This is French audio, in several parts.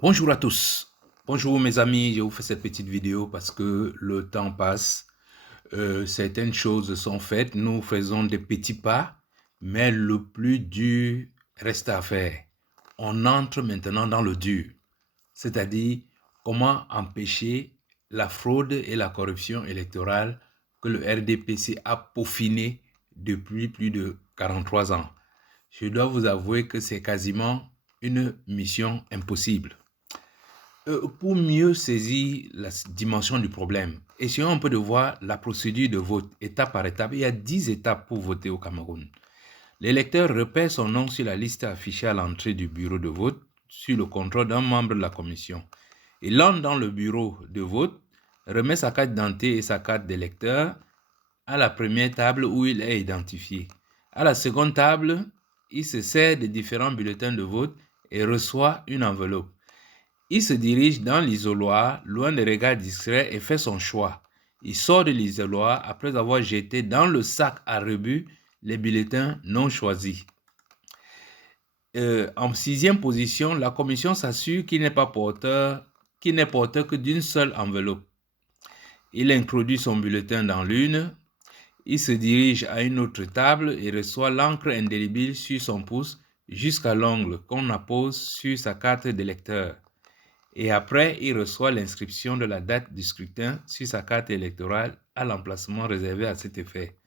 Bonjour à tous. Bonjour mes amis, je vous fais cette petite vidéo parce que le temps passe. Certaines choses sont faites, nous faisons des petits pas, mais le plus dur reste à faire. On entre maintenant dans le dur, c'est-à-dire comment empêcher la fraude et la corruption électorale que le RDPC a peaufiné depuis plus de 43 ans. Je dois vous avouer que c'est quasiment une mission impossible. Pour mieux saisir la dimension du problème, essayons un peu de voir la procédure de vote étape par étape. Il y a 10 étapes pour voter au Cameroun. L'électeur repère son nom sur la liste affichée à l'entrée du bureau de vote sur le contrôle d'un membre de la commission. Il entre dans le bureau de vote, remet sa carte d'identité et sa carte d'électeur à la première table où il est identifié. À la seconde table, il se sert des différents bulletins de vote et reçoit une enveloppe. Il se dirige dans l'isoloir, loin des regards discrets, et fait son choix. Il sort de l'isoloir après avoir jeté dans le sac à rebut les bulletins non choisis. En sixième position, la commission s'assure qu'il n'est porteur que d'une seule enveloppe. Il introduit son bulletin dans l'urne. Il se dirige à une autre table et reçoit l'encre indélébile sur son pouce jusqu'à l'ongle qu'on appose sur sa carte d'électeur. Et après, il reçoit l'inscription de la date du scrutin sur sa carte électorale à l'emplacement réservé à cet effet.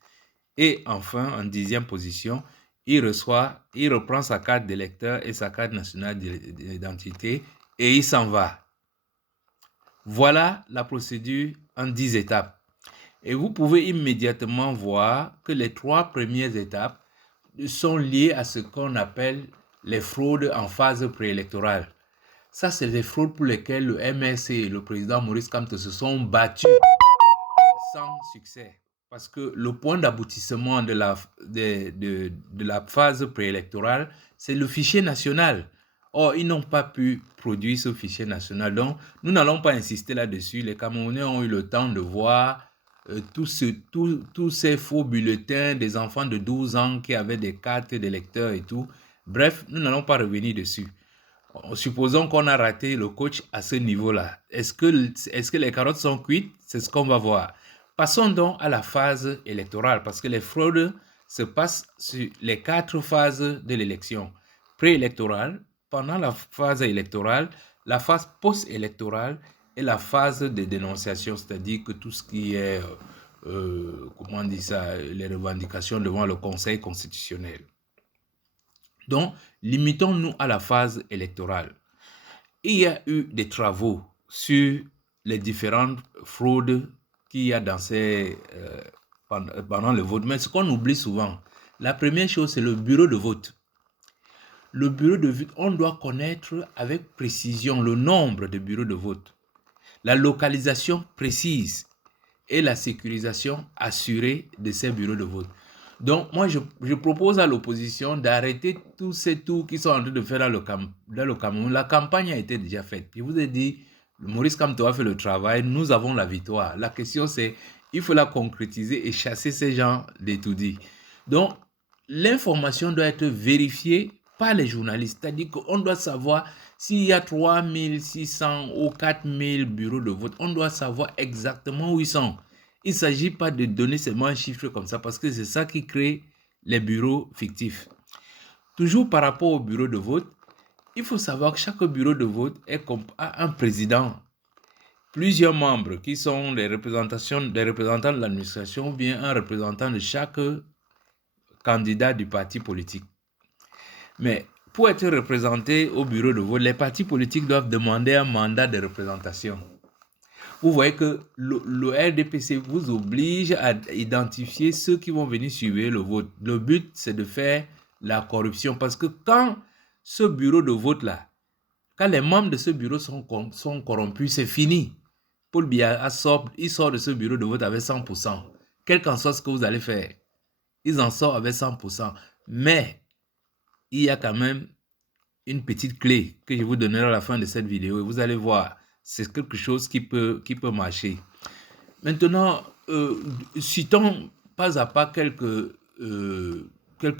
Et enfin, en dixième position, il reprend sa carte d'électeur et sa carte nationale d'identité et il s'en va. Voilà la procédure en 10 étapes. Et vous pouvez immédiatement voir que les 3 premières étapes sont liées à ce qu'on appelle les fraudes en phase préélectorale. Ça, c'est des fraudes pour lesquelles le MRC et le président Maurice Kamto se sont battus sans succès. Parce que le point d'aboutissement de la phase préélectorale, c'est le fichier national. Or, ils n'ont pas pu produire ce fichier national. Donc, nous n'allons pas insister là-dessus. Les Camerounais ont eu le temps de voir tous ces faux bulletins des enfants de 12 ans qui avaient des cartes d'électeurs et tout. Bref, nous n'allons pas revenir dessus. Supposons qu'on a raté le coach à ce niveau-là. Est-ce que les carottes sont cuites? C'est ce qu'on va voir. Passons donc à la phase électorale, parce que les fraudes se passent sur les 4 phases de l'élection. Préélectorale, pendant la phase électorale, la phase post-électorale et la phase de dénonciation, c'est-à-dire que tout ce qui est, comment on dit ça, les revendications devant le Conseil constitutionnel. Donc, limitons-nous à la phase électorale. Il y a eu des travaux sur les différentes fraudes qu'il y a pendant le vote. Mais ce qu'on oublie souvent, la première chose, c'est le bureau de vote. Le bureau de vote, on doit connaître avec précision le nombre de bureaux de vote, la localisation précise et la sécurisation assurée de ces bureaux de vote. Donc, moi, je propose à l'opposition d'arrêter tous ces tours qu'ils sont en train de faire dans le Cameroun. La campagne a été déjà faite. Je vous ai dit, Maurice Kamto a fait le travail, nous avons la victoire. La question, c'est, il faut la concrétiser et chasser ces gens d'étourdis. Donc, l'information doit être vérifiée par les journalistes. C'est-à-dire qu'on doit savoir s'il y a 3600 ou 4000 bureaux de vote, on doit savoir exactement où ils sont. Il ne s'agit pas de donner seulement un chiffre comme ça parce que c'est ça qui crée les bureaux fictifs. Toujours par rapport au bureau de vote, il faut savoir que chaque bureau de vote a un président, plusieurs membres qui sont des représentants de l'administration ou bien un représentant de chaque candidat du parti politique. Mais pour être représenté au bureau de vote, les partis politiques doivent demander un mandat de représentation. Vous voyez que le RDPC vous oblige à identifier ceux qui vont venir suivre le vote. Le but, c'est de faire la corruption. Parce que quand ce bureau de vote-là, quand les membres de ce bureau sont corrompus, c'est fini. Paul Biya il sort de ce bureau de vote avec 100%. Quel qu'en soit ce que vous allez faire, ils en sortent avec 100%. Mais il y a quand même une petite clé que je vous donnerai à la fin de cette vidéo et vous allez voir, c'est quelque chose qui peut marcher. Maintenant, citons pas à pas quelques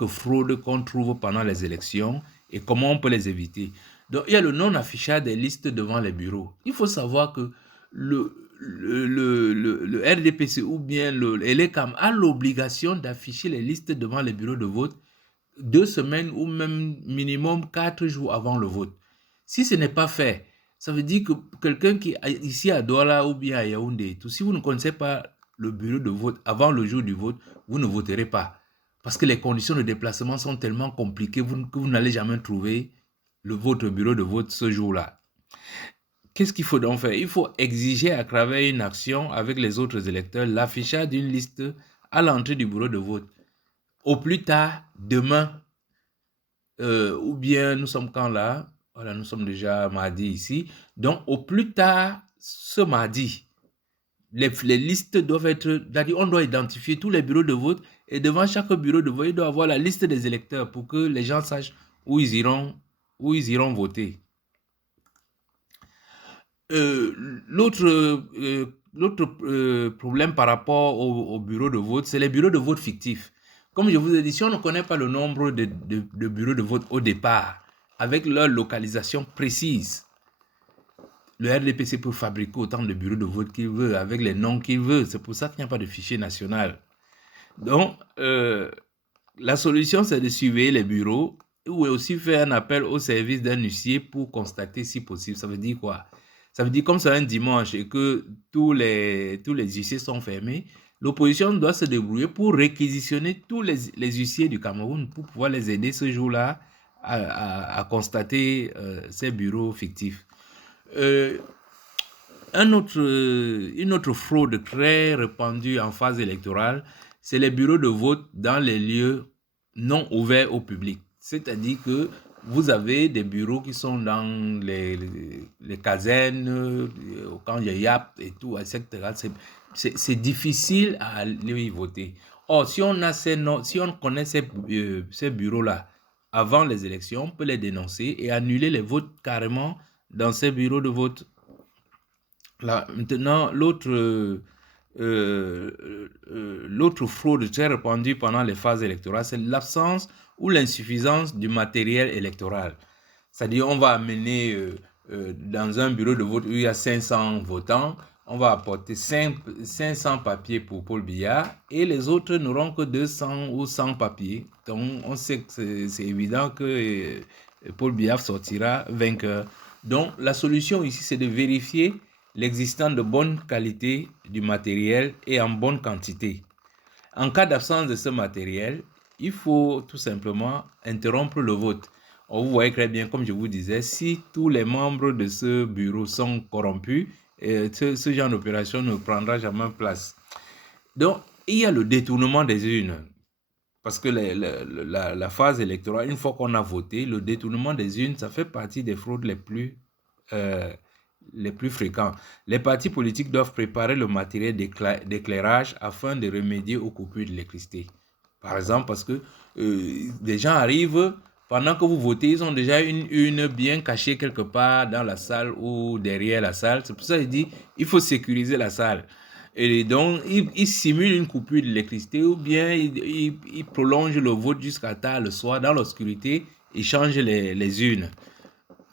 fraudes qu'on trouve pendant les élections et comment on peut les éviter. Donc, il y a le non-affichage des listes devant les bureaux. Il faut savoir que le RDPC ou bien l'ELECAM a l'obligation d'afficher les listes devant les bureaux de vote 2 semaines ou même minimum 4 jours avant le vote. Si ce n'est pas fait, ça veut dire que quelqu'un qui est ici à Douala ou bien à Yaoundé, si vous ne connaissez pas le bureau de vote avant le jour du vote, vous ne voterez pas. Parce que les conditions de déplacement sont tellement compliquées que vous n'allez jamais trouver votre bureau de vote ce jour-là. Qu'est-ce qu'il faut donc faire? Il faut exiger à travers une action avec les autres électeurs l'affichage d'une liste à l'entrée du bureau de vote. Au plus tard, demain, ou bien nous sommes quand là? Voilà, nous sommes déjà mardi ici. Donc, au plus tard, ce mardi, les listes doivent être, c'est-à-dire on doit identifier tous les bureaux de vote et devant chaque bureau de vote, il doit avoir la liste des électeurs pour que les gens sachent où ils iront voter. L'autre problème par rapport au bureau de vote, c'est les bureaux de vote fictifs. Comme je vous ai dit, si on ne connaît pas le nombre de bureaux de vote au départ, avec leur localisation précise, le RDPC peut fabriquer autant de bureaux de vote qu'il veut, avec les noms qu'il veut. C'est pour ça qu'il n'y a pas de fichier national. Donc, la solution, c'est de surveiller les bureaux ou aussi faire un appel au service d'un huissier pour constater si possible. Ça veut dire quoi? Ça veut dire comme c'est un dimanche et que tous les huissiers sont fermés, l'opposition doit se débrouiller pour réquisitionner tous les huissiers du Cameroun pour pouvoir les aider ce jour-là à constater ces bureaux fictifs. Une autre fraude très répandue en phase électorale, c'est les bureaux de vote dans les lieux non ouverts au public. C'est-à-dire que vous avez des bureaux qui sont dans les casernes, au camp Yayap et tout, etc. C'est difficile à aller y voter. Or, si on connaît ces bureaux-là avant les élections, on peut les dénoncer et annuler les votes carrément dans ces bureaux de vote. Là, maintenant, l'autre fraude très répandue pendant les phases électorales, c'est l'absence ou l'insuffisance du matériel électoral. C'est-à-dire, on va amener dans un bureau de vote où il y a 500 votants, on va apporter 500 papiers pour Paul Biya et les autres n'auront que 200 ou 100 papiers. Donc, on sait que c'est évident que Paul Biya sortira vainqueur. Donc, la solution ici, c'est de vérifier l'existence de bonne qualité du matériel et en bonne quantité. En cas d'absence de ce matériel, il faut tout simplement interrompre le vote. Vous voyez très bien, comme je vous disais, si tous les membres de ce bureau sont corrompus, ce genre d'opération ne prendra jamais place. Donc, il y a le détournement des urnes. Parce que la phase électorale, une fois qu'on a voté, le détournement des urnes, ça fait partie des fraudes les plus fréquents. Les partis politiques doivent préparer le matériel d'éclairage afin de remédier aux coupures d'électricité. Par exemple, parce que des gens arrivent, pendant que vous votez, ils ont déjà une urne bien cachée quelque part dans la salle ou derrière la salle. C'est pour ça qu'il dit il faut sécuriser la salle. Et donc, il simule une coupure d'électricité ou bien il prolonge le vote jusqu'à tard le soir dans l'obscurité et change les urnes.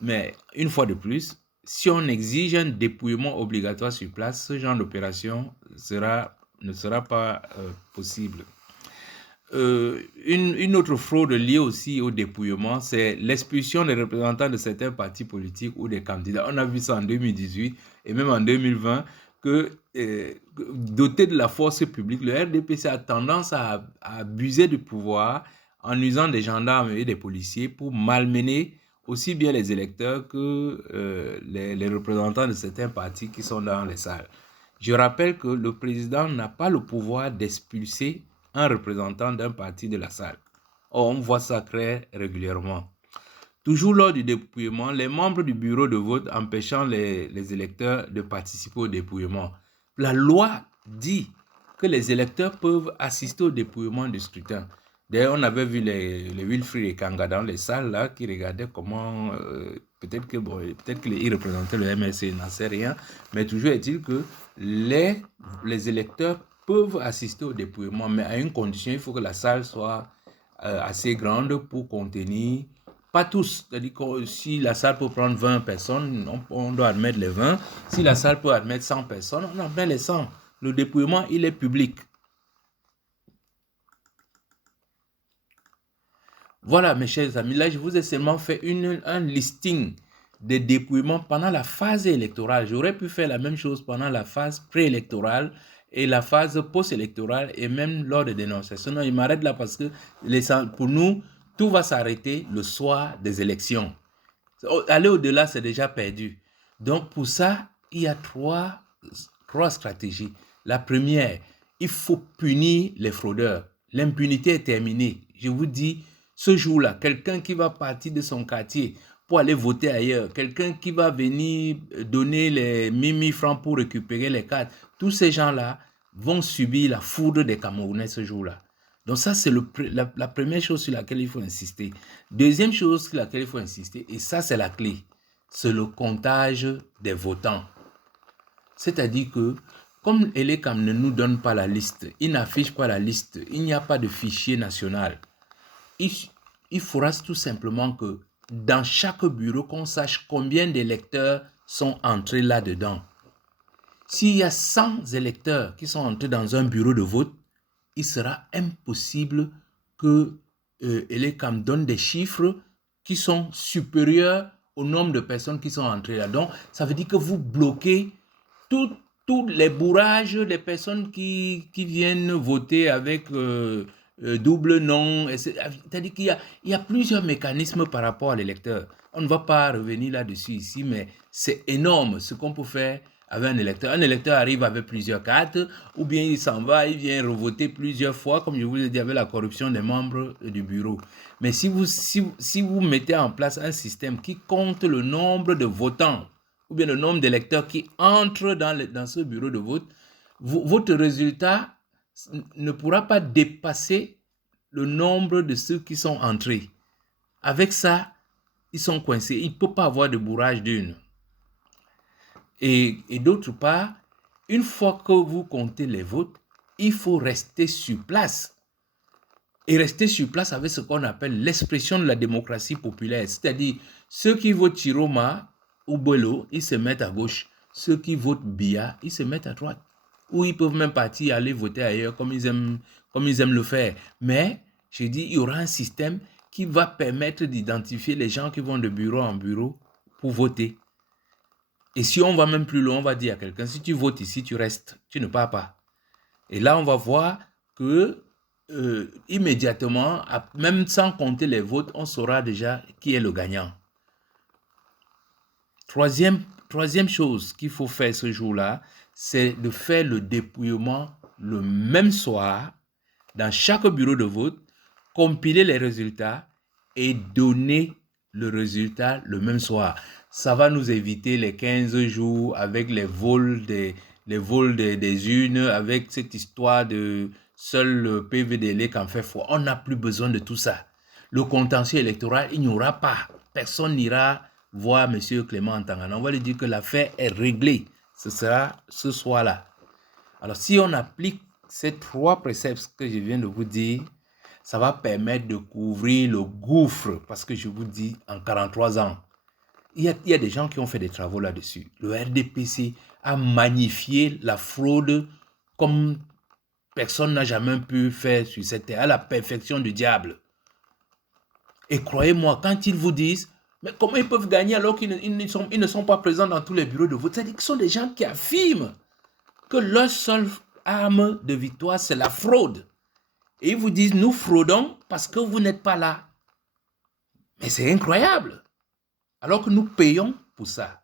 Mais une fois de plus, si on exige un dépouillement obligatoire sur place, ce genre d'opération ne sera pas possible. Une autre fraude liée aussi au dépouillement, c'est l'expulsion des représentants de certains partis politiques ou des candidats. On a vu ça en 2018 et même en 2020 que doté de la force publique, le RDPC a tendance à abuser du pouvoir en usant des gendarmes et des policiers pour malmener aussi bien les électeurs que les représentants de certains partis qui sont dans les salles. Je rappelle que le président n'a pas le pouvoir d'expulser un représentant d'un parti de la salle. Or, on voit ça très régulièrement. Toujours lors du dépouillement, les membres du bureau de vote empêchant les électeurs de participer au dépouillement. La loi dit que les électeurs peuvent assister au dépouillement du scrutin. D'ailleurs, on avait vu les Wilfried et Kanga dans les salles là, qui regardaient comment, peut-être qu'ils représentaient le MLC, n'en sait rien, mais toujours est-il que les électeurs peuvent assister au dépouillement, mais à une condition, il faut que la salle soit assez grande pour contenir Pas tous. C'est-à-dire que si la salle peut prendre 20 personnes, on doit admettre les 20. Si la salle peut admettre 100 personnes, on admet les 100. Le dépouillement, il est public. Voilà, mes chers amis, là, je vous ai seulement fait un listing des dépouillements pendant la phase électorale. J'aurais pu faire la même chose pendant la phase préélectorale et la phase post-électorale et même lors des dénonciations. Non, il m'arrête là parce que pour nous, tout va s'arrêter le soir des élections. Aller au-delà, c'est déjà perdu. Donc, pour ça, il y a trois stratégies. La première, il faut punir les fraudeurs. L'impunité est terminée. Je vous dis, ce jour-là, quelqu'un qui va partir de son quartier pour aller voter ailleurs, quelqu'un qui va venir donner les 1000 francs pour récupérer les cartes, tous ces gens-là vont subir la foudre des Camerounais ce jour-là. Donc ça, c'est la première chose sur laquelle il faut insister. Deuxième chose sur laquelle il faut insister, et ça, c'est la clé, c'est le comptage des votants. C'est-à-dire que, comme Elecam ne nous donne pas la liste, il n'affiche pas la liste, il n'y a pas de fichier national, il faudra tout simplement que dans chaque bureau, qu'on sache combien d'électeurs sont entrés là-dedans. S'il y a 100 électeurs qui sont entrés dans un bureau de vote, il sera impossible que Elecam donne des chiffres qui sont supérieurs au nombre de personnes qui sont entrées là. Donc, ça veut dire que vous bloquez tous les bourrages des personnes qui viennent voter avec double nom. C'est-à-dire qu'il y a plusieurs mécanismes par rapport à l'électeur. On ne va pas revenir là-dessus ici, mais c'est énorme ce qu'on peut faire avec un électeur. Un électeur arrive avec plusieurs cartes, ou bien il s'en va, il vient revoter plusieurs fois, comme je vous l'ai dit, avec la corruption des membres du bureau. Mais si vous mettez en place un système qui compte le nombre de votants, ou bien le nombre d'électeurs qui entrent dans ce bureau de vote, votre résultat ne pourra pas dépasser le nombre de ceux qui sont entrés. Avec ça, ils sont coincés. Il ne peut pas avoir de bourrage d'une. Et d'autre part, une fois que vous comptez les votes, il faut rester sur place. Et rester sur place avec ce qu'on appelle l'expression de la démocratie populaire. C'est-à-dire, ceux qui votent Chiroma ou Bolo, ils se mettent à gauche. Ceux qui votent Biya, ils se mettent à droite. Ou ils peuvent même partir aller voter ailleurs comme ils aiment le faire. Mais, je dis, il y aura un système qui va permettre d'identifier les gens qui vont de bureau en bureau pour voter. Et si on va même plus loin, on va dire à quelqu'un, si tu votes ici, tu restes, tu ne pars pas. Et là, on va voir que immédiatement, même sans compter les votes, on saura déjà qui est le gagnant. Troisième chose qu'il faut faire ce jour-là, c'est de faire le dépouillement le même soir dans chaque bureau de vote, compiler les résultats et donner le résultat le même soir. Ça va nous éviter les 15 jours avec les vols des urnes, avec cette histoire de seul le PVDL qui en fait foi. On n'a plus besoin de tout ça. Le contentieux électoral, il n'y aura pas. Personne n'ira voir M. Clément Ntangana. On va lui dire que l'affaire est réglée. Ce sera ce soir-là. Alors, si on applique ces trois préceptes que je viens de vous dire, ça va permettre de couvrir le gouffre. Parce que je vous dis, en 43 ans, il y a des gens qui ont fait des travaux là-dessus. Le RDPC a magnifié la fraude comme personne n'a jamais pu faire sur cette terre, à la perfection du diable. Et croyez-moi, quand ils vous disent, mais comment ils peuvent gagner alors qu'ils ne sont pas présents dans tous les bureaux de vote? C'est-à-dire que ce sont des gens qui affirment que leur seule arme de victoire, c'est la fraude. Et ils vous disent, nous fraudons parce que vous n'êtes pas là. Mais c'est incroyable. Alors que nous payons pour ça.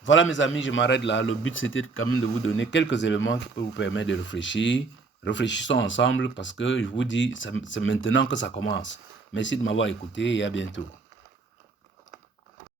Voilà mes amis, je m'arrête là. Le but c'était quand même de vous donner quelques éléments qui peuvent vous permettre de réfléchir. Réfléchissons ensemble parce que je vous dis, c'est maintenant que ça commence. Merci de m'avoir écouté et à bientôt.